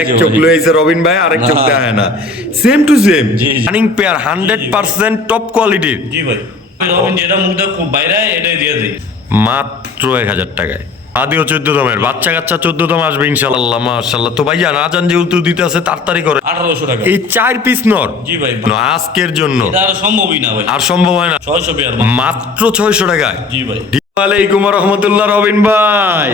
এক চোখ রবিন ভাই আরেক চোখ না। দেয় না। Same to same. Running pair hundred percent top কোয়ালিটির জি। ভাই। রবিন যেটা মুখটা খুব বাইরে এটাই দিয়ে দিই। মাত্র এক হাজার টাকায়। আদিও চোদ্দ দমের বাচ্চা কাচ্চা চোদ্দ দম আসবে ইনশাল্লাহ মাশাল্লাহ তো ভাইয়া আজান যেহেতু দিতে আছে তাড়াতাড়ি করে। আঠারোশো টাকা। এই চার পিস নর। জি ভাই আজকের জন্য। আর সম্ভবই না ভাই। আর সম্ভব হয় না। ছয়শো মাত্র ছয়শো টাকায়। জি ভাই। আলাইকুম রহমতুল্লাহ রবিন ভাই।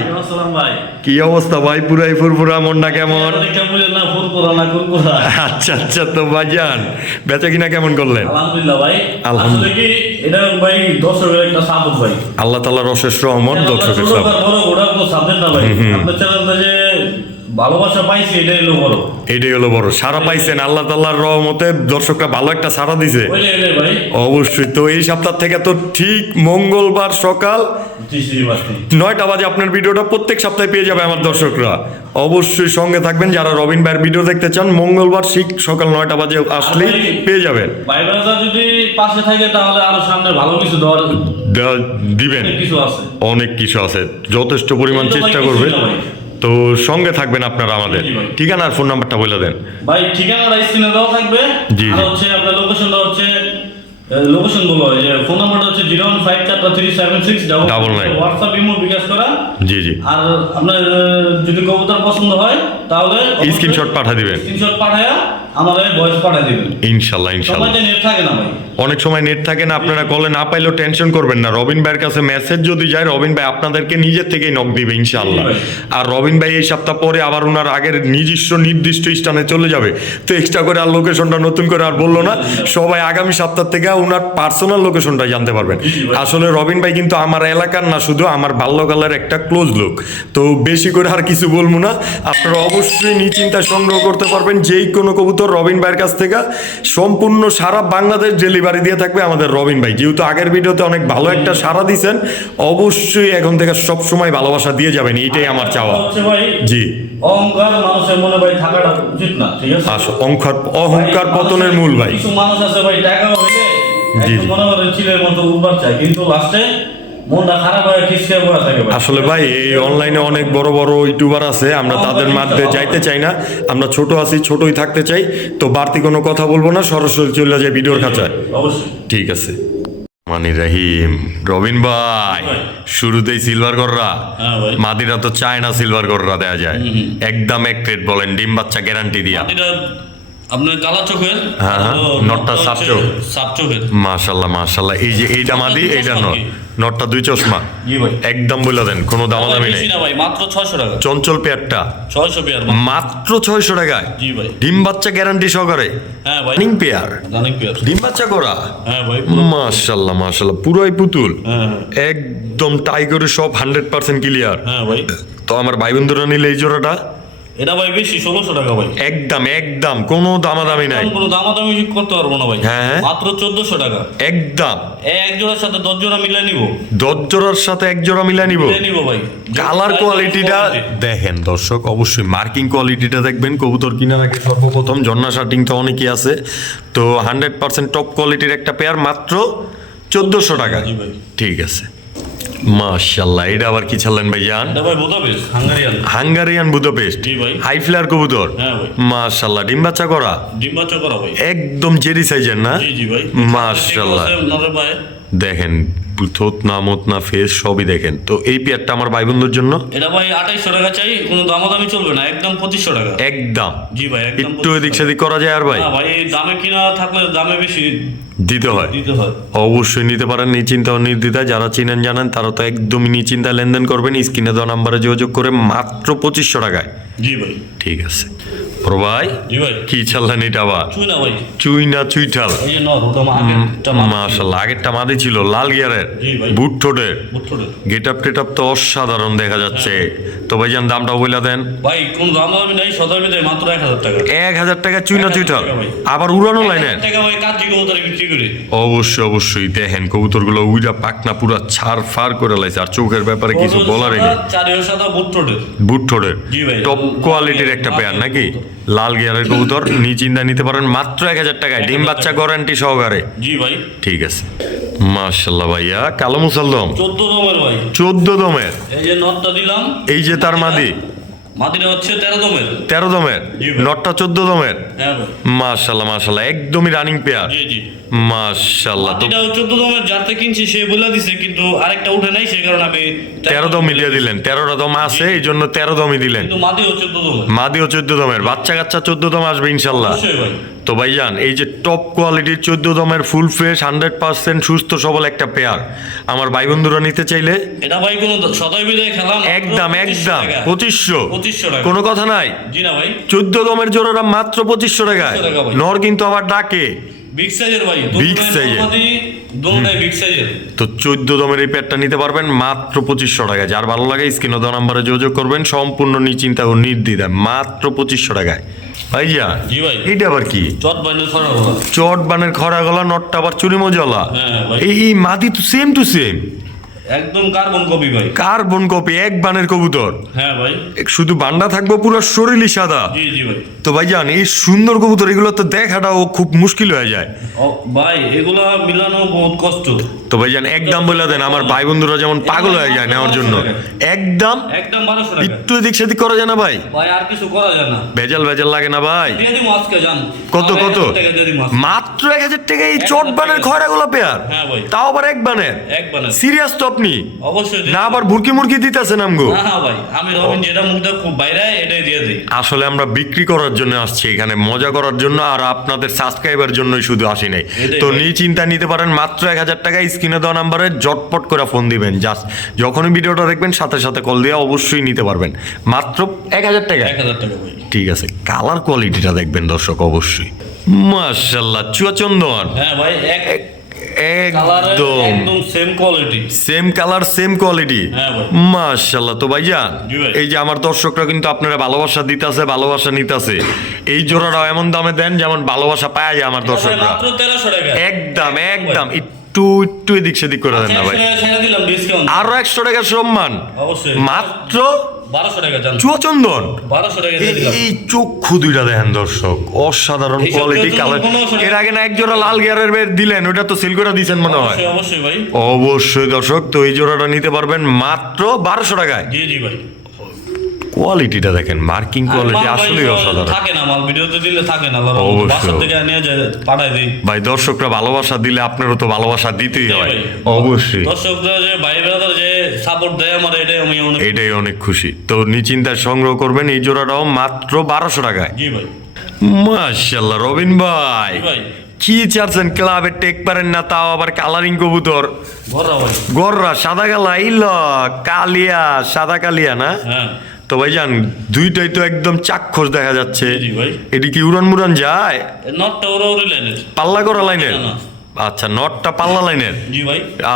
কি অবস্থা ভাই? পুরাই ফুরফুরা মনটা কেমন? কেমন না ফোন করা না কোন করা আচ্ছা আচ্ছা তো ভাইজান বেচা কিনা কেমন করলেন? আলহামদুলিল্লাহ আল্লাহ তালার অশেষ রহমত দর্শকের ভালোবাসা পাইছি এটাই হলো বড়। এটাই হলো বড়। সারা পাইছেন আল্লাহ তাল্লাহর রহমতে দর্শকরা ভালো একটা সারা দিছে। অবশ্যই। তো এই সপ্তাহ থেকে তো ঠিক মঙ্গলবার সকাল নয়টা বাজে আপনার ভিডিওটা প্রত্যেক সপ্তাহে পেয়ে যাবে আমার দর্শকরা। অবশ্যই সঙ্গে থাকবেন। যারা রবিন ভাইয়ের ভিডিও দেখতে চান মঙ্গলবার ঠিক সকাল নয়টা বাজে আসলেই পেয়ে যাবেন। ভাই যদি পাশে থাকে তাহলে আরও সামনে ভালো কিছু দেওয়ার দিবেন। অনেক কিছু আছে। যথেষ্ট পরিমাণ চেষ্টা ভাই। তো সঙ্গে থাকবেন আপনারা আমাদের। ঠিকানা আর ফোন নাম্বারটা বলে দেন। ভাই ঠিকানাটা স্ক্রিনে দেওয়া থাকবে। জি। হচ্ছে আপনার লোকেশনটা হচ্ছে লোকেশন বলো যে ফোন নাম্বারটা হচ্ছে জিরো ওয়ান ফাইভ চারটা three seven six Double nine। WhatsApp imo bKash করা। জি জি। আর আপনার যদি কবুতর পছন্দ হয় তাহলে স্ক্রিনশট পাঠা দিবেন। স্ক্রিনশট পাঠায়া আমাদের ভয়েস পাঠিয়ে দিবেন। ইনশাল্লাহ ইনশাল্লাহ। সময়টা নেট থাকে না ভাই। অনেক সময় নেট থাকে না আপনারা কলে না পাইলেও টেনশন করবেন না। রবিন ভাইয়ের কাছে মেসেজ যদি যায় রবিন ভাই আপনাদেরকে নিজের থেকেই নক দিবে ইনশাল্লাহ। আর রবিন ভাই এই সপ্তাহ পরে আবার ওনার আগের নিজস্ব নির্দিষ্ট স্থানে চলে যাবে। তো এক্সট্রা করে আর লোকেশনটা নতুন করে আর বলল না। সবাই আগামী সপ্তাহ থেকে ওনার পার্সোনাল লোকেশনটা জানতে পারবেন। আসলে রবিন ভাই কিন্তু আমার এলাকার না শুধু আমার বাল্যকালের একটা ক্লোজ লোক তো বেশি করে আর কিছু বলব না। আপনারা অবশ্যই নিশ্চিন্তা সংগ্রহ করতে পারবেন যেই কোনো কবুতর রবিন ভাইয়ের কাছ থেকে। সম্পূর্ণ সারা বাংলাদেশ ডেলিভারি দিয়ে থাকবে আমাদের রবিন ভাই। যেহেতু আগের ভিডিওতে অনেক ভালো একটা সারা দিয়েছেন অবশ্যই এখন থেকে সব সময় ভালোবাসা দিয়ে যাবেন এটাই আমার চাওয়া। জি। অহংকার মানুষের মনে ভাই থাকাটা উচিত না ঠিক আছে? অহংকার পতনের মূল ভাই। কিছু মানুষ আছে ভাই টাকা হইলে জি, মনে করেন চিলের মতো উঠবার চায় কিন্তু লাস্টে মনটা খারাপ হয়ে খিসকে পড়া থাকে আসলে ভাই এই অনলাইনে অনেক বড় বড় ইউটিউবার আছে আমরা তাদের মধ্যে যাইতে চাই না আমরা ছোট আছি ছোটই থাকতে চাই তো বাড়তি কোনো কথা বলব না সরাসরি চলে যায় ভিডিওর খাঁচায়। অবশ্যই ঠিক আছে। মানি রাহিম রবিন ভাই শুরুতেই সিলভার গররা হ্যাঁ মাদিরা তো চায় না সিলভার গররা দেওয়া যায়। একদম এক প্লেট বলেন ডিম বাচ্চা গ্যারান্টি দিয়া। আপনার কালা চোখের? হ্যাঁ, হ্যাঁ, নটটা সাপ চোখ। সাপ চোখের। মাশাল্লাহ মাশাল্লাহ। এই যে এইটা মাদি এইটা নট। নটটা দুই চশমা। একদম বলে দেন কোনো দামাদামি নেই। মাত্র ছয়শো টাকা। চঞ্চল পেয়ারটা। ছয়শো পেয়ার মাত্র। টাকায়। জি ভাই। ডিম বাচ্চা গ্যারান্টি সহকারে। হ্যাঁ ভাই। রানিং পেয়ার ডিম বাচ্চা করা? হ্যাঁ ভাই মাশাল্লাহ মাশাল্লাহ পুরোই পুতুল। একদম টাইগরের সব হান্ড্রেড পার্সেন্ট ক্লিয়ার হ্যাঁ ভাই। তো আমার ভাই বন্ধুরা নিলে এই জোড়াটা। এটা ভাই বেশি ষোলোশো টাকা ভাই। একদম একদম কোনো দামাদামি নাই। কোনো দামাদামি করতে পারব না ভাই। হ্যাঁ। মাত্র চোদ্দশো টাকা। একদম। এক জোড়ার সাথে দশ জোড়া মিলে নিব। দশ জোড়ার সাথে এক জোড়া মিলা নিব। নিব ভাই। কালার কোয়ালিটিটা দেখেন দর্শক অবশ্যই মার্কিং কোয়ালিটিটা দেখবেন। কবুতর কিনার আগে সর্বপ্রথম জন্না শার্টিং তো অনেকই আছে। তো হান্ড্রেড পার্সেন্ট টপ কোয়ালিটির একটা পেয়ার মাত্র চোদ্দোশো টাকা। ঠিক আছে। মাশাল্লাহ এটা আবার কি ছাড়লেন ভাইজান? ভাই বোঝাবে হাঙ্গারিয়ান। Hungarian Budapest. জি ভাই। হাই ফ্লার কবুতর। হ্যাঁ ভাই। ডিম বাচ্চা করা? ডিম বাচ্চা করা ভাই। একদম জেরি সাইজের না? জি জি ভাই। মাশাল্লাহ ভাই। দেখেন থোত না মত না ফেস সবই দেখেন। তো এই পেয়ারটা আমার ভাই বন্ধুর জন্য? এটা ভাই আঠাইশশো টাকা চাই কোনো দামাদামি চলবে না একদম পঁচিশশো টাকা। একদম। জি ভাই একদম একটু এদিক সেদিক করা যায় আর ভাই? ভাই দামে কিনা থাকলে দামে বেশি দিতে হয়। দিতে হয়। অবশ্যই নিতে পারেন নিশ্চিন্তা ও নির্দ্বিধায়। যারা চিনেন জানেন তারা তো একদমই নিশ্চিন্তায় লেনদেন করবেন। স্ক্রিনে দেওয়া নাম্বারে যোগাযোগ করে মাত্র পঁচিশশো টাকায়। জি ভাই। ঠিক আছে। বড় ভাই। কি ছাড়লেন এটা আবার? চুই না ভাই। চুই মাছ মাশাল্লাহ আগেরটা মাদি ছিল লাল গিয়ারের। বুট ঠোঁটের। গেট আপ টেট আপ তো অসাধারণ দেখা যাচ্ছে। তো ভাইজান দামটা বইলা দেন। ভাই কোন দামাদামি নেই সদামি দেয় মাত্র এক হাজার টাকা। এক হাজার টাকা চুই না এক হাজার চুইঠাল। টাকা ভাই। আবার উড়ানো করে। অবশ্যই অবশ্যই দেখেন কবুতরগুলো উইরা পাকনা পুরা ছাড় ফার করে লাইছে। আর চোখের ব্যাপারে কিছু বলারই নেই। চারিও সাদা বুট্টুরে। বুট ঠোঁটের। জি ভাই। টপ কোয়ালিটির একটা পেয়ার নাকি? লাল গিয়ারের কবুতর নিচিন্তা নিতে পারেন মাত্র এক হাজার টাকায়। ডিম বাচ্চা গ্যারান্টি সহকারে। জি ভাই। ঠিক আছে। মার্শাল্লাহ ভাইয়া কালো মুসাল্লম চোদ্দ দমের ভাই। চোদ্দ দমের। এই যে নটটা দিলাম। এই যে তার মাদি হচ্ছে তেরো দমের। তেরো দমের? নটটা চোদ্দ দমের? মাসাল্লাহ মাসাল্লাহ মাশাল্লাহ মাশাল্লাহ একদমই রানিং পেয়ার জি জি। মাশাল্লাহ তো মাটিটাও চোদ্দ দমের যাতে কিনছি সে বলে দিছে কিন্তু আরেকটা উঠে নাই সেই কারণে আমি তেরো দম মিলিয়ে দিলেন দম আছে এই জন্য তেরো দমই দিলেন। কিন্তু মাটিও চোদ্দ দমের মাদিও চোদ্দ দমের বাচ্চা কাচ্চা চোদ্দ দম আসবে ভাই। তো ভাইজান এই যে টপ কোয়ালিটির চোদ্দ দমের ফুল ফ্রেশ হান্ড্রেড পার্সেন্ট সুস্থ সবল একটা পেয়ার আমার ভাই বন্ধুরা নিতে চাইলে এটা ভাই কোনো সদয় বিদায় খেলা মাত্র একদম 2500 একদম। পঁচিশশো। 2500 টাকা। কোনো কথা নাই? জি না ভাই। চোদ্দ দমের জোড়াটা মাত্র পঁচিশশো টাকায়। 2500 টাকা ভাই। নর কিন্তু আবার ডাকে। বিগ সাইজের ভাই Big size দুটোটাই বিগ সাইজের তো চোদ্দ দমের এই প্যাডটা নিতে পারবেন মাত্র পঁচিশশো যার ভালো লাগে স্ক্রিনে দেওয়া নাম্বারে যোগাযোগ করবেন। সম্পূর্ণ নিশ্চিন্তা ও নির্দ্বিধায় মাত্র পঁচিশশো টাকায়। ভাইয়া এইটা আবার কি? চট বানের খরা গলা। নটটা আবার চুরি মজলা। হ্যাঁ এই এই মাদি তো সেম টু সেম একদম কার্বন কপি ভাই। কার্বন কপি এক বানের কবুতর। হ্যাঁ ভাই। শুধু বান্ডা থাকব পুরো শরীরই সাদা। জি জি ভাই। তো ভাইজান এই সুন্দর কবুতর এগুলো তো দেখাটাও খুব মুশকিল হয়ে যায়। ভাই এগুলো মিলানো বহুত কষ্ট। তো ভাইজান একদম বলে দেন আমার ভাই বন্ধুরা যেমন পাগল হয়ে যায় নেওয়ার জন্য। একদম একদম বারোশো টাকা। একটু এদিক সেদিক করা যায় না ভাই? ভাই আর কিছু করা যায় না। ভেজাল ভেজাল লাগে না ভাই। কত কত। মাত্র এক হাজার টাকা এই চট বানের। খয়রা গুলো পেয়ার। হ্যাঁ তাও আবার এক বানের? এক বানার। সিরিয়াস তো আপনি? অবশ্যই না আবার ভুরকি মুরকি দিতেছেন আমগো? না হ্যাঁ ভাই আমি রবিন যেটা মুখটা খুব বাইরে এটাই দিয়ে দিই। আসলে আমরা বিক্রি করার জন্য আসছি এখানে মজা করার জন্য আর আপনাদের সাবস্ক্রাইবার জন্যই শুধু আসি নাই। তো ভাই। নিয়ে চিন্তা নিতে পারেন মাত্র এক হাজার টাকা স্ক্রিনে দেওয়া নাম্বারে জটপট করে ফোন দিবেন। জাস্ট যখনই ভিডিওটা দেখবেন সাথে সাথে কল দিয়ে অবশ্যই নিতে পারবেন। মাত্র এক হাজার টাকা এক হাজার টাকা ঠিক আছে কালার কোয়ালিটিটা দেখবেন দর্শক অবশ্যই। মাশাল্লাহ চুয়াচন্দন হ্যাঁ ভাই এক একদম। একদম same quality same colour same quality মাশাল্লাহ তো ভাইজান এই যে আমার দর্শকরা কিন্তু আপনারা ভালোবাসা দিতেছে ভালোবাসা নিতেছে। এই জোড়াটাও এমন দামে দেন যেমন ভালোবাসা পায় যায় আমার দর্শকরা। একদম একদম। একটু একটু এদিক সেদিক করে দেন না ভাই। দিলাম ডিসকাউন্ট আরও একশো টাকা সম্মান মাত্র বারোশো টাকা জান চুয়াচন্দন? বারোশো টাকা এই- চক্ষু দুইটা দেখেন দর্শক অসাধারণ কোয়ালিটি কালারের আগে না এক জোড়া লাল গিয়ারের বের দিলেন ওটা তো সেল করে দিয়েছেন মনে হয়। অবশ্যই অবশ্যই ভাই। অবশ্যই দর্শক তো এই জোড়াটা নিতে পারবেন মাত্র বারোশো টাকায়। জি জি ভাই। কোয়ালিটিটা দেখেন মার্কিং কোয়ালিটি আসলেই অসাধারণ। থাকে না মাল ভিডিওতে দিলে থাকে না অবশ্যই। বাসা থেকে নিয়ে যায় পাঠাই দিই। ভাই দর্শকরা ভালোবাসা দিলে আপনারও তো ভালোবাসা দিতেই হয়। অবশ্যই। দর্শকরা যে ভাই ব্রাদার যে সাপোর্ট দেয় আমার এটাই আমি অনেক এটাই অনেক খুশি। তো নিচিন্তায় সংগ্রহ করবেন এই জোড়াটাও মাত্র বারোশো টাকায়। জি ভাই। মাশাল্লাহ রবিন ভাই। ভাই। কি চাচ্ছেন? ক্লাবে টেক পারেন না তাও আবার কালারিং কবুতর। গররা সাদা কালা ইল কালিয়া সাদা কালিয়া না? হ্যাঁ। তো ভাই যান দুইটাই তো একদম চাক্ষুষ দেখা যাচ্ছে। এটি কি উড়ান মুড়ান যায়? নটটা ওরা ওরে লাইনের পাল্লা করা লাইনের। আচ্ছা নটটা পাল্লা লাইনের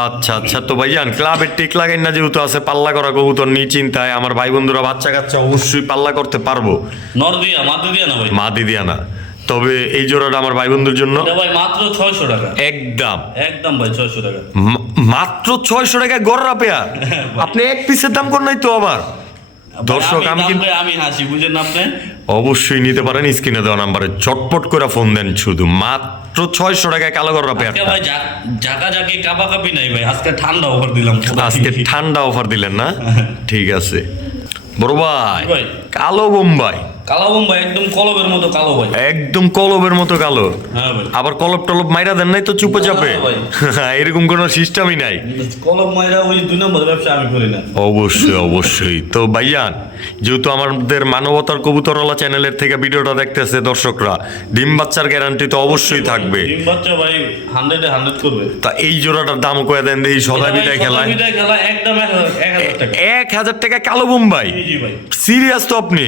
আচ্ছা আচ্ছা তো ভাই ভাইজান ক্লাবের টেক লাগাই না যেহেতু আছে পাল্লা করা কবুতর নিয়ে চিন্তায়। আমার ভাই বন্ধুরা বাচ্চা কাচ্চা অবশ্যই পাল্লা করতে পারব। নর দিয়া মাথা দিয়া না ভাই। মা দিদিয়া না। তবে এই জোড়াটা আমার ভাই বন্ধুর জন্য ভাই মাত্র ছয়শো টাকা। একদম। একদম ভাই ছয়শো টাকা। মাত্র ছয়শো টাকা গররা পেয়ার। আপনি এক পিসের দাম কর নাই তো আবার। দর্শক আমি আমি হাসি বুঝেন আপনি? অবশ্যই নিতে পারেন স্ক্রিনে দেওয়া নাম্বারে চটপট করে ফোন দেন শুধু। মাত্র ছয়শো টাকায় কালো গররা পেয়ারটা। ভাই জাকা জাকি কাপা কাপি নাই ভাই। আজকে ঠান্ডা অফার দিলাম আজকে ঠান্ডা অফার দিলেন না? ঠিক আছে। বড় ভাই। কালো বোম্বাই। কালো বোম্বাই একদম কলবের মতো কালো ভাই। একদম কলবের মতো কালো। হ্যাঁ ভাই। আবার কলব টলব মাইরা দেন নাই তো চুপে চাপে? এরকম কোনো সিস্টেমই নাই। কলব মাইরা ওই দুই নম্বর ব্যবসা আমি করি না। অবশ্যই অবশ্যই। তো ভাইয়ান যেহেতু আমাদের মানবতার কবুতরওয়ালা চ্যানেলের থেকে ভিডিওটা দেখতেছে দর্শকরা ডিম বাচ্চার গ্যারান্টি তো অবশ্যই থাকবে। ডিম বাচ্চা ভাই হান্ড্রেডে হান্ড্রেড করবে। তা এই জোড়াটার দাম কয়ে দেন এই সদা বিদায় খেলায়। খেলা একদম এক হাজার- টাকা। কালো বোম্বাই সিরিয়াস তো আপনি?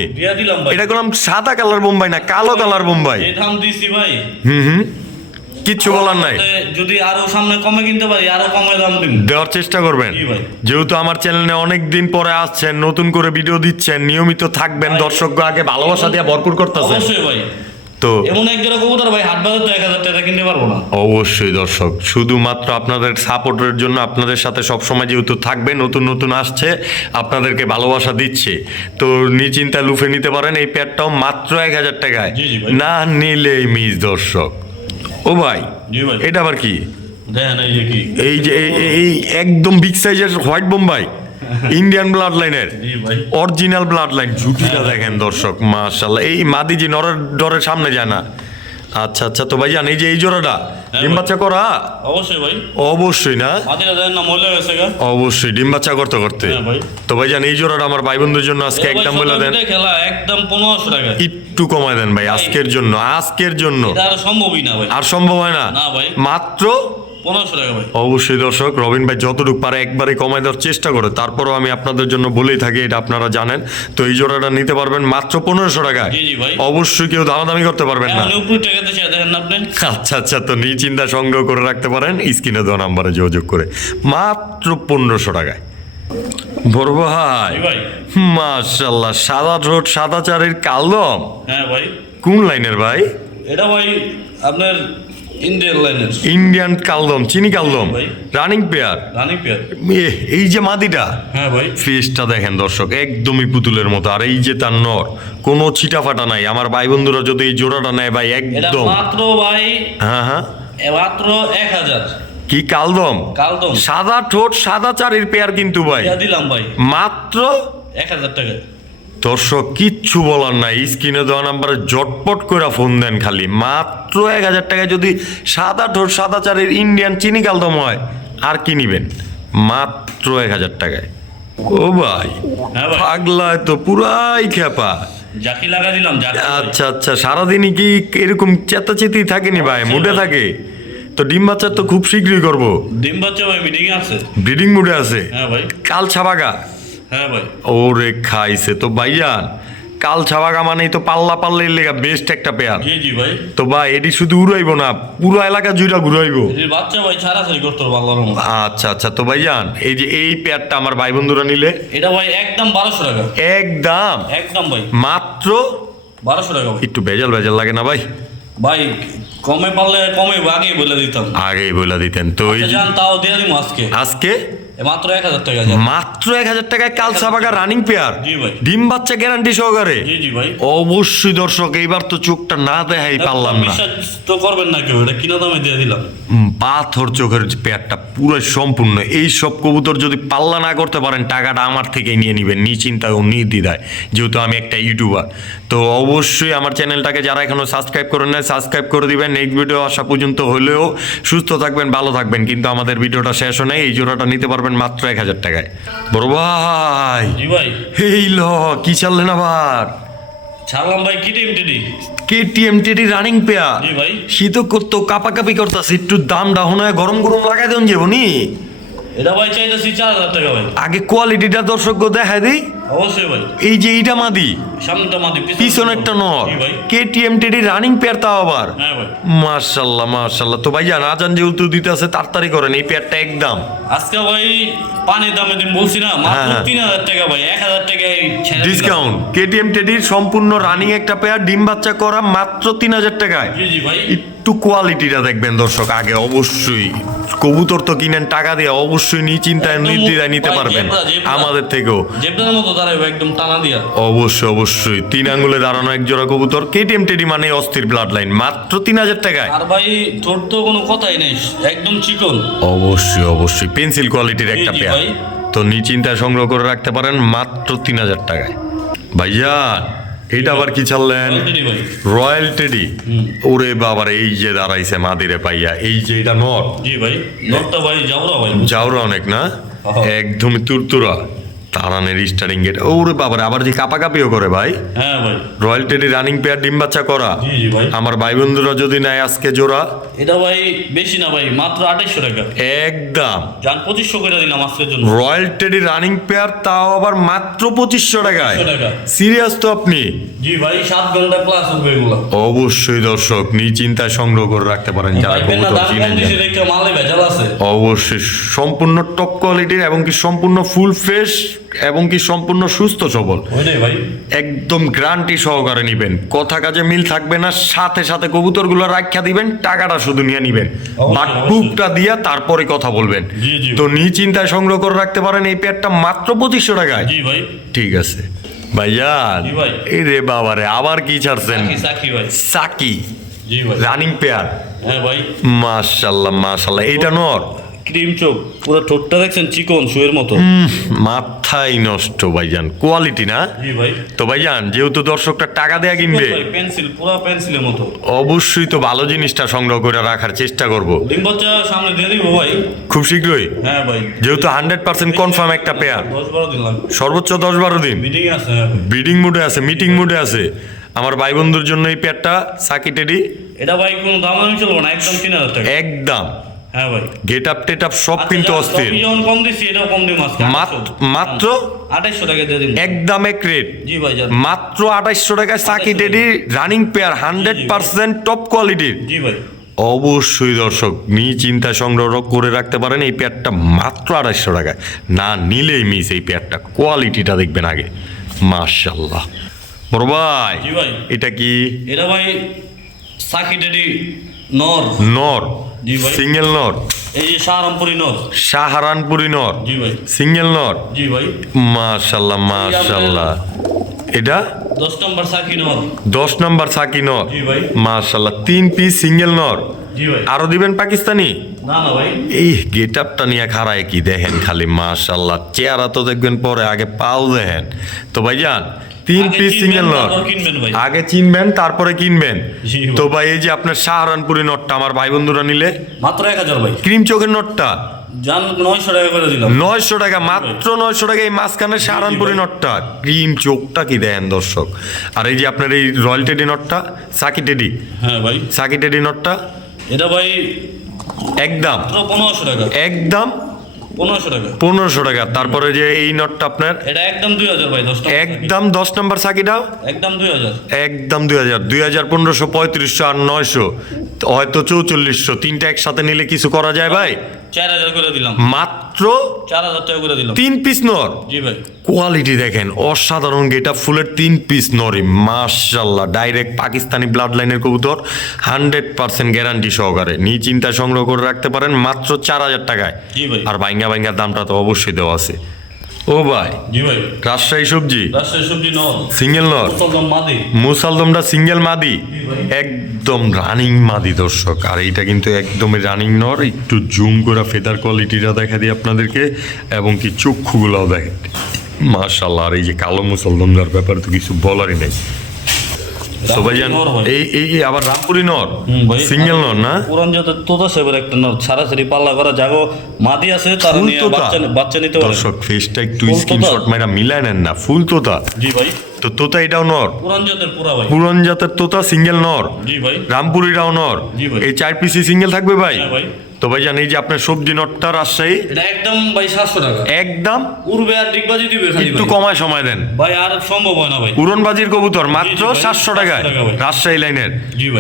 এটা করলাম সাদা কালার বোম্বাই না কালো কালার বোম্বাই। দাম দিছি ভাই। হুম হুম। কিচ্ছু বলার নাই। যদি আরও সামনে কমে কিনতে পারি আরও কমে দাম দিব। দেওয়ার চেষ্টা করবেন। যেহেতু আমার চ্যানেলে অনেক দিন পরে আসছেন নতুন করে ভিডিও দিচ্ছেন নিয়মিত থাকবেন ভাই। দর্শক আগে ভালোবাসা দিয়ে ভরপুর করতেছেন। অবশ্যই ভাই। তো এমন এক জোড়া কবুতর ভাই হাট বাজার তো এক হাজার টাকা কিনতে পারব না। অবশ্যই দর্শক শুধুমাত্র আপনাদের সাপোর্টের জন্য আপনাদের সাথে সবসময় যেহেতু থাকবে নতুন নতুন আসছে আপনাদেরকে ভালোবাসা দিচ্ছে। তো নিচিন্তা লুফে নিতে পারেন এই প্যাডটাও মাত্র এক হাজার টাকায়। না নিলেই মিস দর্শক। ও ভাই এটা আবার কি? এই যে এই একদম বিগ সাইজের হোয়াইট বোম্বাই ইন্ডিয়ান ব্লাড লাইনের ভাই। অরিজিনাল ব্লাড লাইন জুটিটা দেখেন দর্শক মাশাল্লাহ এই মাদিজি নরের ডরের সামনে যায় না। আচ্ছা আচ্ছা তো ভাইজান এই যে এই জোড়াটা ডিম বাচ্চা করা? অবশ্যই ভাই। অবশ্যই না? অবশ্যই ডিম বাচ্চা করতে করতে। হ্যাঁ ভাই। তো ভাইজান এই জোড়াটা আমার ভাই বন্ধুর জন্য আজকে একদম বলে দেন। একদম পনেরোশো টাকা একটু কমায় দেন ভাই আজকের জন্য আজকের জন্য। আর সম্ভবই না ভাই। আর সম্ভব হয় না? না ভাই। মাত্র পনেরোশো টাকা ভাই। অবশ্যই দর্শক রবিন ভাই যতটুকু পারে একবারে কমায় দেওয়ার চেষ্টা করে। তারপরও আমি আপনাদের জন্য বলেই থাকি এটা আপনারা জানেন। তো এই জোড়াটা নিতে পারবেন মাত্র পনেরোশো টাকায়। অবশ্যই কেউ দামাদামি করতে পারবেন না। আচ্ছা আচ্ছা তো নিয়ে চিন্তা সংগ্রহ করে রাখতে পারেন। স্ক্রিনে দেওয়া নাম্বারে যোগাযোগ করে। মাত্র পনেরোশো টাকায়। বড় ভাই। মাশাল্লাহ সাদা রোড সাদা চারের কালদম হ্যাঁ ভাই। কোন লাইনের ভাই? এটা ভাই আপনার ইন্ডিয়ান লাইনের ইন্ডিয়ান কালদম চিনি কালদম রানিং পেয়ার রানি পেয়ার এই যে মাদিটা হ্যাঁ ভাই। ফেসটা দেখেন দর্শক একদমই পুতুলের মতো। আর এই যে তার নর কোনো ছিটা ফাটা নাই। আমার ভাই বন্ধুরা যদি এই জোড়াটা নেয় ভাই একদম। মাত্র ভাই হ্যাঁ হ্যাঁ। মাত্র এক হাজার। কি কালদম? কালদম। সাদা ঠোঁট সাদা চারের পেয়ার কিন্তু ভাই। দিলাম ভাই। মাত্র এক হাজার টাকা। দর্শক কিচ্ছু বলার নাই। স্ক্রিনে দেওয়া নাম্বারে জটপট করে ফোন দেন খালি। মাত্র এক হাজার টাকায় যদি সাদা ঠোঁট সাদা চারের ইন্ডিয়ান চিনি কালদম হয় আর কি নিবেন? মাত্র এক হাজার টাকায়। ও ভাই হ্যাঁ পাগলায় তো পুরাই খেপা আচ্ছা আচ্ছা সারাদিনই কি এরকম চেতাচেতি থাকেনি ভাই? মুডে থাকে? তো ডিম বাচ্চা তো খুব শীঘ্রই করব। ডিম বাচ্চা ভাই মিটিং আছে। ব্রিডিং মুডে আছে? হ্যাঁ ভাই। কাল ছাবাগা। হ্যাঁ ভাই। ওরে খাইছে। তো ভাইজান কাল ছাবাগা মানেই তো পাল্লা পাল্লের লেগা বেস্ট একটা পেয়ার জি জি ভাই। তো ভাই এটি শুধু উড়াইবো না পুরো এলাকা জুড়া ঘুরাইবো। বাচ্চা ভাই ছাড়াছাড়ি করতে পারব আল্লাহর রহমতে। আচ্ছা আচ্ছা। তো ভাই ভাইজান এই যে এই পেয়ারটা আমার ভাই বন্ধুরা নিলে। এটা ভাই একদম বারোশো টাকা। একদম? একদম ভাই। মাত্র? বারোশো টাকা ভাই। একটু ভেজাল ভেজাল লাগে না ভাই? ভাই কমে পারলে কমে আগেই বলে দিতাম। আগেই বলে দিতেন। তো এই যান তাও দিয়ে দিব আজকে। আজকে? মাত্র এক হাজার টাকা মাত্র এক হাজার টাকায় কাল সাবাগা রানিং পেয়ার ডিম বাচ্চা গ্যারান্টি সহকারে। অবশ্যই দর্শক এইবার তো চোখটা না দেখাই পারলাম না। তো করবেন না কেউ এটা কিনা দামে দিয়ে দিলাম। পাথর চোখের পেয়ারটা পুরো সম্পূর্ণ। এই সব কবুতর যদি পাল্লা না করতে পারেন টাকাটা আমার থেকেই নিয়ে নেবেন নিশ্চিন্তায় ও নির্দ্বিধায়। যেহেতু আমি একটা ইউটিউবার তো অবশ্যই আমার চ্যানেলটাকে যারা এখনও সাবস্ক্রাইব করেন না সাবস্ক্রাইব করে দিবেন। নেক্সট ভিডিও আসা পর্যন্ত হলেও সুস্থ থাকবেন ভালো থাকবেন। কিন্তু আমাদের ভিডিওটা শেষ হয় নাই এই জোড়াটা নিতে পারবেন মাত্র এক হাজার টাকায়। বড় ভাই! জি ভাই। এই ল কি চাললেন আবার? ছাড়লাম ভাই কি টিম টিডি কেটিএম টেডি রানিং পেয়ার জি ভাই। শীত করতো কাপাকাপি করতেছে একটু দাম ডাউন হয় গরম গরম লাগাই দেন যাব নি এটা ভাই চাইতেছি চার হাজার টাকা ভাই। আগে কোয়ালিটিটা দর্শককে দেখায় দিই। অবশ্যই ভাই। এই যে এইটা মাদি সামনেটা মাদি পিছনেরটা নর। কেটিএম টেডি রানিং পেয়ার তাও আবার। হ্যাঁ ভাই। তো ভাই জান আজান যেহেতু দিতে আছে তাড়াতাড়ি করেন এই পেয়ারটা একদম। আজকে ভাই পানির দামে দিন বলছি না মাত্র হ্যাঁ, হ্যাঁ। তিন হাজার টাকা ভাই এক হাজার টাকায় ডিসকাউন্ট কেটিএম টেডির সম্পূর্ণ রানিং একটা পেয়ার ডিম বাচ্চা করা মাত্র তিন হাজার টাকায়। জি জি ভাই। একটু কোয়ালিটিটা দেখবেন দর্শক আগে অবশ্যই। কবুতর তো কিনেন টাকা দিয়ে অবশ্যই নিশ্চিন্তায় একদম নির্দ্বিধায় নিতে পারবেন। আমাদের থেকেও। দাঁড়াইবো একদম টানা দিয়া। অবশ্যই অবশ্যই। তিন আঙ্গুলে দাঁড়ানো এক জোড়া কবুতর। কেটিএম টেডি মানে অস্থির ব্লাড লাইন মাত্র তিন হাজার টাকায়। আর ভাই তোর তো কোনো কথাই নেই। একদম চিকন। অবশ্যই অবশ্যই। পেন্সিল কোয়ালিটির একটা পেয়ার তো নিশ্চিন্তায় সংগ্রহ করে রাখতে পারেন মাত্র তিন হাজার টাকায়। ভাইজান এইটা আবার কি ছাড়লেন? রয়্যাল টেডি ওরে বাবার এই যে দাঁড়াইছে মাদিরে পাইয়া। এই যে এটা নর। জি ভাই নটটা ভাই যাওরা ভাই। যাওরা অনেক না? আহা। একদমই তুরতুরা। তারানের স্টারিং গেট ওরে বাবারে আবার যে কাপাকাপিও করে ভাই। হ্যাঁ ভাই। রয়্যাল টেডি রানিং পেয়ার ডিম বাচ্চা করা। জি জি ভাই। আমার ভাই বন্ধুরা যদি নেয় আজকে জোড়া। এটা ভাই বেশি না ভাই মাত্র আঠাইশশো টাকা। একদম। যান পঁচিশশো করে দিলাম আজকের জন্য। রয়্যাল টেডি রানিং পেয়ার তাও আবার মাত্র পঁচিশশো টাকায়। সিরিয়াস তো আপনি? জি ভাই সাত ঘণ্টা ক্লাস হবে এগুলো। অবশ্যই দর্শক নিশ্চিন্তায় সংগ্রহ করে রাখতে পারেন যারা কবুতর আছে। অবশ্যই সম্পূর্ণ টপ কোয়ালিটির এবং কি সম্পূর্ণ ফুল ফ্রেশ এবং কি সম্পূর্ণ সুস্থ সবল। একদম গ্রান্টি সহকারে নিবেন। কথা কাজে মিল থাকবে না সাথে সাথে কবুতরগুলো রাখা দিবেন টাকাটা শুধু নিয়ে নিবেন। অবশ্যই। প্রুফটা দিয়া তারপরে কথা বলবেন। তো নিচিন্তায় সংগ্রহ করে রাখতে পারেন এই পেয়ারটা মাত্র পঁচিশশো টাকায়। ঠিক আছে। ভাইয়ান জি এই রে বাবারে আবার কি ছাড়ছেন? সাকি রানিং পেয়ার। হ্যাঁ মাশাল্লাহ মাশাল্লাহ। এইটা নর। ক্রিম চোখ পুরো ঠোঁটটা দেখছেন চিকন শুয়ের মতো। মাথাই নষ্ট ভাইজান কোয়ালিটি না? ভাই। তো ভাইজান যেহেতু দর্শকটা টাকা দেয়া কিনবে পেন্সিল পুরো পেন্সিলের মতো। অবশ্যই তো ভালো জিনিসটা সংগ্রহ করে রাখার চেষ্টা করব। ডিম বাচ্চা সামনে দিয়ে দিব ভাই। খুব শীঘ্রই? হ্যাঁ ভাই। যেহেতু হান্ড্রেড পার্সেন্ট কনফার্ম একটা পেয়ার দশ বারো দিন লাগবে। সর্বোচ্চ দশ বারো দিন। মিটিং আছে হ্যাঁ ভাই। ব্রিডিং মুডে আছে মিটিং মুডে আছে। আমার ভাই বন্ধুর জন্য এই পেয়ারটা সাকি টেডি। এটা ভাই কোনো দাম আমি চলবো না একদম তিন হাজার টাকা। একদম। হ্যাঁ ভাই। গেট আপ টেট আপ সব কিন্তু আচ্ছা, অস্থির। কম এটাও কম দিন মাত্র-? আঠাইশশো টাকা দিয়ে দিন একদম এক রেট জি ভাই মাত্র আঠাইশশো টাকায় সাকি teddy running pair hundred percent top কোয়ালিটির জি ভাই। অবশ্যই দর্শক নি চিন্তা সংগ্রহ করে রাখতে পারেন এই পেয়ারটা মাত্র আড়াইশো টাকায়। না নিলেই মিস এই পেয়ারটা কোয়ালিটিটা দেখবেন আগে। মার্শাল্লাহ বড় ভাই এটা কি? এটা ভাই সাকি ডেডি নর। নর। জি ভাই। সিঙ্গেল নর। এই যে শাহরামপুরি নর। শাহরানপুরি নর। জি ভাই। সিঙ্গেল নর। জি ভাই। মাশাল্লাহ মাশাল্লাহ। এটা? দশ নম্বর সাকি নর। দশ নম্বর সাকি নর। মাশাল্লাহ তিন পিস সিঙ্গেল নর। আরও দিবেন পাকিস্তানি? এই গেট আপটা নিয়ে খাড়ায় কি দেখেন খালি মাশাল্লাহ। চেহারা তো দেখবেন পরে আগে পাও দেখেন। তো ভাইজান তিন পিস সিঙ্গেল নট। আগে চিনবেন তারপরে কিনবেন। তো ভাই এই যে আপনার শাহরানপুরি নটটা আমার ভাই বন্ধুরা নিলে। মাত্র এক হাজার ভাই। ক্রিম চোখের নটটা? নয়শো টাকা মাত্র নয়শো টাকা এই মাঝখানে শাহরানপুরি নটটা। ক্রিম চোখটা কি দেন দর্শক? আর এই যে আপনার এই রয়্যাল টেডি নটটা সাকি টেডি? হ্যাঁ ভাই। সাকি টেডি নটটা? এটা ভাই একদম। পনেরোশো টাকা। একদম পনেরোশো টাকা। পনেরোশো টাকা। তারপরে যে এই নটটা আপনার? এটা একদম দুই হাজার ভাই দশ একদম দশ নম্বর সাকিটা একদম দুই হাজার। একদম দুই হাজার। দুই হাজার পনেরোশো পঁয়ত্রিশশো আর নয়শো। হয়তো চৌচল্লিশশো। তিনটা একসাথে নিলে কিছু করা যায় ভাই? চার হাজার করে দিলাম। মাত্র চার হাজার টাকা করে দিলাম। তিন পিস নর? জি ভাই। কোয়ালিটি দেখেন অসাধারণ গেটা ফুলের তিন পিস নরি মাশাল্লাহ ডাইরেক্ট পাকিস্তানি ব্লাড লাইনের কবুতর হান্ড্রেড পার্সেন্ট গ্যারান্টি সহকারে। নি চিন্তা সংগ্রহ করে রাখতে পারেন মাত্র চার হাজার টাকায়। আর ভাইঙ্গা ভাইঙ্গার দামটা তো অবশ্যই দেওয়া আছে। ও ভাই। জি ভাই। রাজশাহী সবজি? রাজশাহী সবজি নর সিঙ্গেল নর মুসালদম মাদি। মুসালদমটা সিঙ্গেল মাদি? একদম রানিং মাদি দর্শক। আর এইটা কিন্তু একদমই রানিং নর। একটু জুম করে ফেদার কোয়ালিটিটা দেখা দিই আপনাদেরকে এবং কি চক্ষুগুলোও দেখে মার্শাল্লাহ আর এই যে কালো মুসলদমদার ব্যাপারে তো কিছু বলারই নেই। তো ভাইজান এই এই এই আবার রামপুরি নর? সিঙ্গেল নর না? পুরান জাতের তোতা সেবার একটা নর সারাসারি পাল্লা করা জাগো মাদি আছে তার নিয়ে বাচ্চা বাচ্চা নিতে পারে। দর্শক ফেসটা একটু ফুল তোতা? স্ক্রিনশট মাইরা মিলায় নেন না ফুল তোতা? জি ভাই। তো তোতা এটাও নর? পুরান জাতের পুরা ভাই। পুরন জাতের তোতা সিঙ্গেল নর? জি ভাই। রামপুরিটাও নর? জি ভাই। এই চার পিসি সিঙ্গেল থাকবে ভাই? হ্যাঁ ভাই। তো ভাই জান এই যে আপনার সবজি নটটা রাজশাহী এটা একদম ভাই সাতশো টাকা। একদম? উড়বে আর ডিগবাজি দিবে একটু কমায় সময় দেন। ভাই আর সম্ভব হয় না ভাই। উড়নবাজির কবুতর মাত্র সাতশো টাকায় 700 টাকা রাজশাহী লাইনের।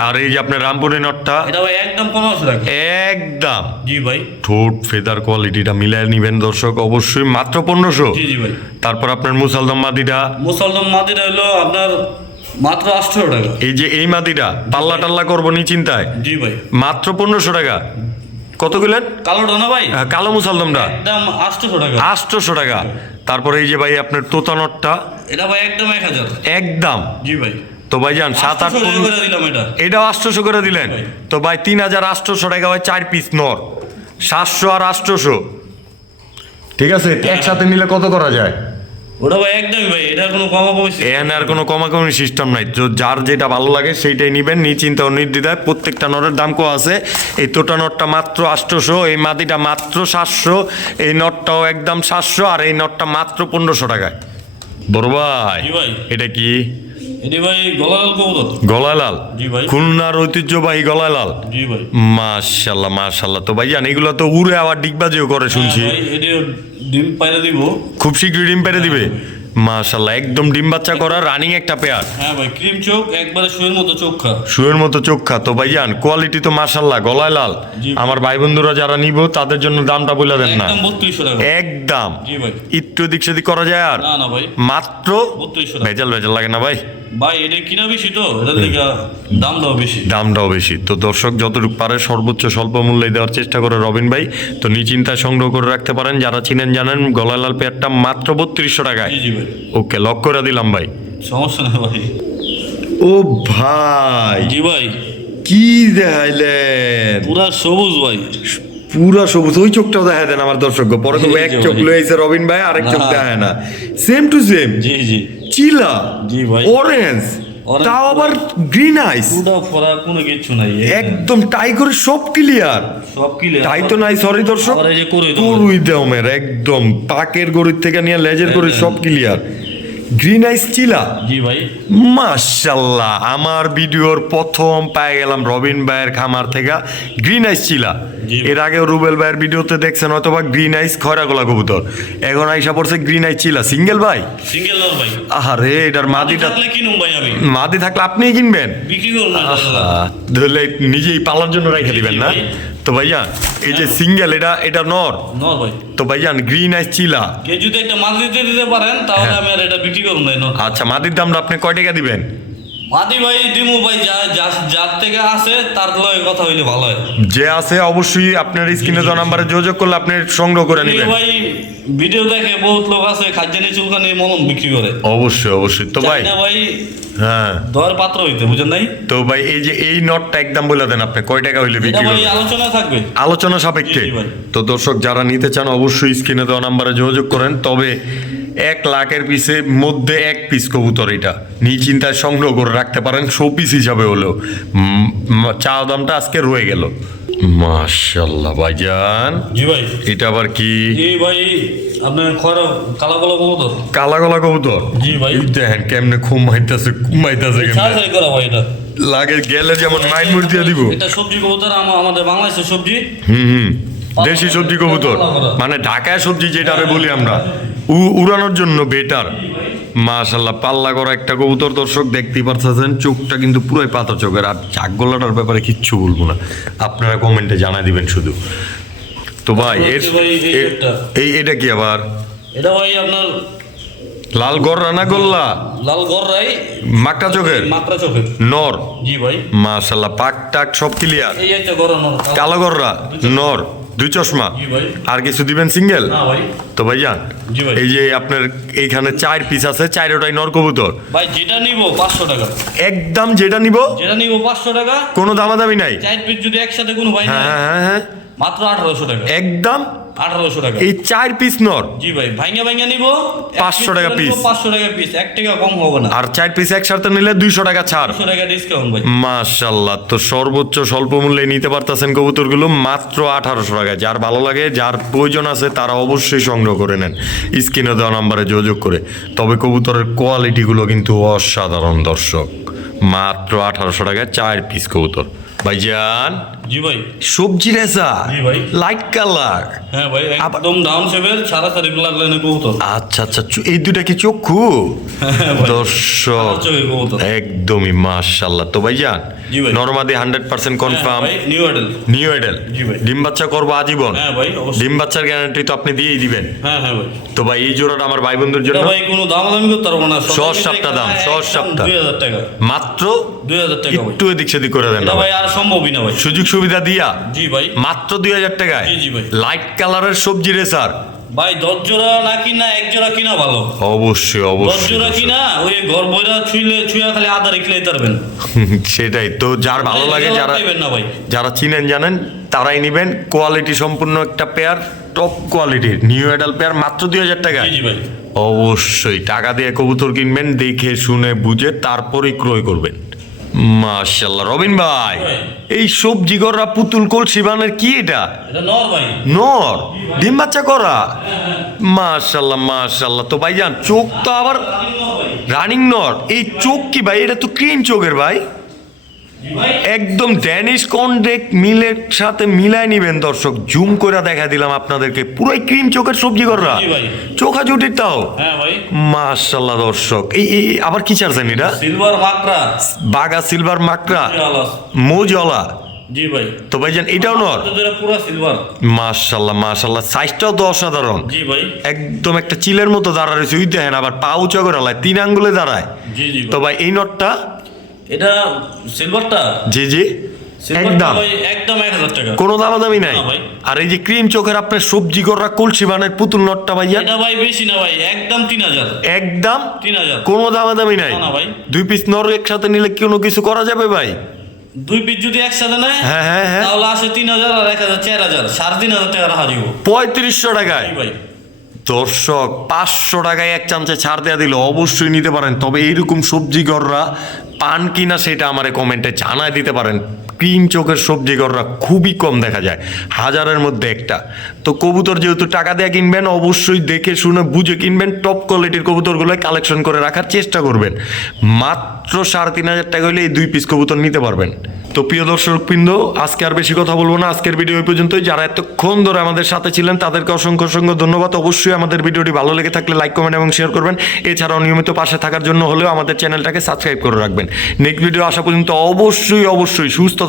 আর এই যে আপনার রামপুরি নটটা এটা ভাই একদম পনেরোশো টাকা। একদম। জি ভাই। ঠোঁট ফেদার কোয়ালিটিটা মিলায় নিবেন দর্শক অবশ্যই মাত্র পনেরোশো। জি জি ভাই। তারপর আপনার মুসালদম মাদিটা। মুসলমান মাদিটা হলো আপনার মাত্র আটশো টাকা। এই যে এই মাদিটা পাল্লা টাল্লা করব নি চিন্তায় জি ভাই। মাত্র পনেরোশো টাকা। কত গেলেন কালোটা না ভাই? কালো মুসালদমটা। একদম আটশোশো টাকা। আটশোশো টাকা। তারপরে এই যে ভাই আপনার তোতা নটটা এটা ভাই একদম এক হাজার। একদম। জি ভাই। তো ভাইজান সাত আট 800 টাকা পনেরো- করে দিলাম এটা। এটাও আটশোশো করে দিলেন। তো ভাই তিন হাজার আটশোশো টাকা হয় চার পিস নর। সাতশো আর আটশোশো ঠিক আছে? একসাথে নিলে কত করা যায়? ওটা ভাই একদমই ভাই এটা কোনো কমা কমেছে আর কোনো কমাকমি সিস্টেম নাই। তো যার যেটা ভালো লাগে সেইটাই নিবেন নিশ্চিন্তা ও নির্দ্বিধায় প্রত্যেকটা নটের দাম কো আছে। এই তোটা নটটা মাত্র আটশোশো এই মাদিটা মাত্র সাতশো এই নটটাও একদম সাতশো আর এই নটটা মাত্র পনেরোশো টাকায়। বড় ভাই? এটা কি? গলালাল খুলনার ঐতিহ্যবাহী গলালাল? মাশাল্লাহ মাশাল্লাহ। তো ভাইজান এগুলো তো উড়ে আবার ডিগবাজিও করে শুনছি। হ্যাঁ এটি ডিম পাইরে দিব। খুব শীঘ্রই ডিম পেরে দিবে? মাশাল্লাহ একদম ডিম বাচ্চা করা রানিং একটা পেয়ার হ্যাঁ ভাই ক্রিম চোখ একবারে শুয়ের মতো চোখা শুয়ের মতো চোখা তো ভাইজান কোয়ালিটি তো মাশাল্লাহ গলায় লাল আমার ভাই বন্ধুরা যারা নিব তাদের জন্য দামটা বলে দেন না। একদম একটু দিক সেদিক করা যায় আর? মাত্র ভেজাল ভেজাল লাগে না ভাই। ভাই এটা কিনা বেশি তো? এটার দিকে দাম দাও বেশি। দামটাও বেশি। তো দর্শক যতটুকু পারে সর্বোচ্চ স্বল্প মূল্যে দেওয়ার চেষ্টা করে রবিন ভাই। তো নিচিন্তায় সংগ্রহ করে রাখতে পারেন। যারা চিনেন জানেন গলালাল পেয়ারটা মাত্র বত্রিশশো টাকায়। ওকে লক করে দিলাম ভাই। সমস্যা নেই ভাই। ও ভাই জি ভাই। কি দেখাইলেন? পুরা সবুজ ভাই। পুরা সবুজ। ওই চোখটাও দেখা দেন আমার দর্শক পরে তো এক চোখ। লয়েছে রবিন ভাই আরেক চোখ না। দেখায় না। সেম টু সেম জি জি। চিলা জি ভাই। অরেঞ্জ তাও আবার গ্রিন আইস পুরো ফরা কোনো কিছু নাই একদম টাই করে সব ক্লিয়ার সব ক্লিয়ার টাই তো নাই সরি দর্শক। আবার এই যে করে দাও একদম পাকের গরুর থেকে নিয়ে লেজের করে সব ক্লিয়ার গ্রিন আইস চিলা জি ভাই। মাশাল্লাহ আমার ভিডিওর প্রথম পাই গেলাম রবিন ভাইয়ের খামার থেকে গ্রিন আইস চিলা এর আগে রুবেল ভাইয়ের ভিডিওতে দেখছেন অথবা গ্রিন আইস খয়রা গোলা কবুতর। এখন আইসা পড়ছে গ্রিন আইস চিলা সিঙ্গেল ভাই? সিঙ্গেল ভাই। আহারে এটার মাদিটা মাদি থাকলে আপনিই কিনবেন? বিক্রি ধরলে নিজেই পালার জন্য রেখে দিবেন না। তো ভাইয়া এই যে সিঙ্গেল এটা এটা নর? নর ভাই। তো ভাইজান গ্রিন আইস চিলা? কে যদি একটা মাছ দিতে দিতে পারেন তাহলে হ্যাঁ। আমি আর এটা বিক্রি করব না আচ্ছা মাটির দামটা আপনি কয় টাকা দিবেন? মাদি ভাই দিমু ভাই যা যার থেকে আসে তার লগে কথা হইলে ভালো হয়। যে আছে অবশ্যই আপনার স্ক্রিনে দেওয়া নাম্বারে যোগাযোগ করলে আপনি সংগ্রহ করে নেবেন। ভাই ভিডিও দেখে বহুত লোক আছে খাজানি চুলকানি মলম বিক্রি করে। অবশ্যই অবশ্যই। তো ভাই ভাই হ্যাঁ। দর পাত্র হইতে বুঝেন নাই? তো ভাই এই যে এই নটটা একদম বলে দেন আপনি কয় টাকা হইলে বিক্রি করবেন? আলোচনা থাকবে। আলোচনা সাপেক্ষে। তো দর্শক যারা নিতে চান অবশ্যই স্ক্রিনে দেওয়া নাম্বারে যোগাযোগ করেন। তবে এক লাখের পিসে মধ্যে এক পিস কবুতর এটা। নিশ্চিন্তায় সংগ্রহ করে রাখতে পারেন শো পিস হিসাবে হলেও। চা দামটা আজকে রয়ে গেল। মাশাল্লাহ ভাইজান। জি ভাই। এটা আবার কি? ভাই আপনার খরা কালো কালো কবুতর। কালা গলা কবুতর? জি ভাই। দেখেন কেমনে ঘুমাইতেছে ঘুমাইতেছে কেমনে। করা ভাই এটা। লাগে গেলে যেমন মাইন মুড় দিয়ে দিব। এটা সবজি কবুতর আমাদের বাংলাদেশের সবজি। হুম হুম। দেশি সবজি কবুতর। মানে ঢাকায় সবজি যেটা আমি বলি আমরা। উ- উড়ানোর জন্য বেটার মাশাল্লাহ পাল্লা করা একটা কবুতর দর্শক দেখতেই পারতেছেন চোখটা কিন্তু পুরোই পাতা চোখের। আর চাক গলাটার ব্যাপারে কিচ্ছু বলব না। আপনারা কমেন্টে জানাই দিবেন শুধু। তো ভাই এর এই এটা কি আবার? এটা ভাই আপনার লাল গড় রানা গোল্লা? লাল গররাই মাকটা চোখের? মাত্রা চোখের। নর? জি ভাই। মাশাল্লাহ পাক টাক সব ক্লিয়ার এই একটা গরম কালো গররা নর? দুই চশমা? আর কিছু দিবেন সিঙ্গেল? তো ভাইজান এই যে আপনার এইখানে চার পিস আছে চারোটাই নর কবুতর। ভাই যেটা নিব পাঁচশো টাকা। একদম যেটা নিব? যেটা নিব পাঁচশো টাকা। কোনো দামাদামি নাই? চার পিস যদি একসাথে কোনো ভাই হ্যাঁ হ্যাঁ হ্যাঁ। মাত্র আঠারোশো টাকা। একদম আঠারোশো টাকা। এই চার পিস নর। জি ভাই ভাইঙ্গা ভাইঙ্গা নিব 500 টাকা piece। পাঁচশো টাকা পিস এক টাকা কম হবে না। আর চার পিস একসাথে নিলে দুইশো টাকা ছাড়। পাঁচশো টাকা ডিসকাউন্ট ভাই। মাশাল্লাহ তো সর্বোচ্চ স্বল্প মূল্যে নিতে পারতেছেন কবুতরগুলো মাত্র আঠারোশো টাকা যার ভালো লাগে যার প্রয়োজন আছে তারা অবশ্যই সংগ্রহ করে নেন। স্ক্রিনে দেওয়া নাম্বারে যোগাযোগ করে। তবে কবুতরের কোয়ালিটিগুলো কিন্তু অসাধারণ দর্শক। মাত্র আঠারোশো টাকায় চার পিস কবুতর। ভাইজান জি ভাই। সবজি রেসা জি ভাই। লাইট কালার হ্যাঁ ভাই একদম ডাউন শেপের সারা সারি ব্লাড লাইনে কবুতর। আচ্ছা আচ্ছা এই দুটা কি চক্ষু? হ্যাঁ দর্শক একদমই তো ভাই। Hundred percent confirm new adult new adult ডিম বাচ্চা করব আজীবন। হ্যাঁ ভাই ডিম বাচ্চার গ্যারান্টি তো আপনি দিয়েই দিবেন। হ্যাঁ হ্যাঁ ভাই। তো ভাই এই জোড়াটা আমার ভাই বন্ধুর জন্য ভাই কোনো দামাদামি করতে পারব না। সহজ সাপটা দাম, সহজ সাপটা। দুই হাজার টাকা। মাত্র দুই হাজার টাকা একটু এদিক সেদিক করে দেন না ভাই। আর সম্ভবই না ভাই। সুযোগ সুবিধা দিয়া? জি ভাই। মাত্র দুই হাজার টাকায়? জি, ভাই। লাইট কালারের সবজি রেসার ভাই দশ জোড়া না কিনা এক জোড়া কিনা ভালো। অবশ্যই দশ অবশ্যই। জোড়া কিনা ওই ঘর বইরা ছুইলে ছুঁয়া খালি আদা রেখলে পারবেন। সেটাই তো যার ভালো লাগে যারা না ভাই। যারা চিনেন জানেন তারাই নেবেন। কোয়ালিটি সম্পূর্ণ একটা পেয়ার টপ কোয়ালিটির নিউ এডাল পেয়ার মাত্র দুই হাজার টাকায়। জি জি ভাই। অবশ্যই টাকা দিয়ে কবুতর কিনবেন দেখে শুনে বুঝে তারপরেই ক্রয় করবেন। মাশাল্লাহ রবিন ভাই। এই সবজি গড়া পুতুল কলসি বানের কি এটা? এটা নর ডিম বাচ্চা করা? মাশাল্লাহ মাশাল্লাহ তো ভাই যান চোখ তো আবার রানিং নর। এই চোখ কি ভাই? এটা তো ক্রিম চোখের ভাই। একদম ড্যানিশ কন্ডেক মিলের সাথে মিলাই নিবেন দর্শক। জুম করে দেখা দিলাম আপনাদেরকে। পুরোই ক্রিম চোখের সবজি কররা। চোখা জুটিরটাও হ্যাঁ ভাই। মাশাল্লাহ দর্শক। এই আবার কি চাচ্ছেন এটা? সিলভার মাকড়া। বাগা সিলভার মাকড়া। মৌজলা। জি ভাই। তো ভাইজান এটাও নর? পুরো সিলভার। মাশাল্লাহ মাশাল্লাহ। সাইজটাও তো অসাধারণ। জি ভাই। একদম একটা চিলের মতো দাঁড়া রয়েছে। ওই দেখেন আবার পাউ চগরালায় তিন আঙ্গুলে দাঁড়ায়। জি জি তো ভাই এই নটটা এটা সিলভারটা জি জি। একদম। একদম এক হাজার টাকা। কোনো দামাদামি নাই। আর এই যে ক্রিম চোখের আপনার সবজি করা কলসি বানের পুতুল নটটা ভাইয়া। এটা ভাই বেশি না ভাই একদম তিন হাজার। একদম? তিন হাজার। কোনো দামাদামি নাই। দুই পিস নর একসাথে নিলে কোনো কিছু করা যাবে ভাই? দুই পিস যদি একসাথে নেয় হ্যাঁ, হ্যাঁ, হ্যাঁ। তাহলে আসে তিন হাজার আর এক হাজার চার হাজার। সাড়ে তিন হাজার টাকা রাখা দিব। পঁয়ত্রিশশো টাকায়। ভাই। দর্শক, পাঁচশো টাকায় এক চামচে ছাড় দেওয়া দিলে, অবশ্যই নিতে পারেন। তবে এইরকম সবজি গররা পান কিনা সেটা আমার কমেন্টে জানায় দিতে পারেন। ক্রিম চোখের সবজি গররা খুবই কম দেখা যায়, হাজারের মধ্যে একটা। তো কবুতর যেহেতু টাকা দিয়ে কিনবেন, অবশ্যই দেখে শুনে বুঝে কিনবেন টপ কোয়ালিটির কবুতরগুলো কালেকশন করে রাখার চেষ্টা করবেন। মাত্র সাড়ে তিন হাজার টাকা হলে এই দুই পিস কবুতর নিতে পারবেন। তো প্রিয় দর্শক বৃন্দ আজকে আর বেশি কথা বলব না। আজকের ভিডিও এই পর্যন্তই। যারা এতক্ষণ ধরে আমাদের সাথে ছিলেন, তাদেরকে অসংখ্য অসংখ্য ধন্যবাদ। অবশ্যই আমাদের ভিডিওটি ভালো লেগে থাকলে লাইক কমেন্ট এবং শেয়ার করবেন। এছাড়াও নিয়মিত পাশে থাকার জন্য হলেও আমাদের চ্যানেলটাকে সাবস্ক্রাইব করে রাখবেন। নেক্সট ভিডিও আসা পর্যন্ত অবশ্যই অবশ্যই সুস্থ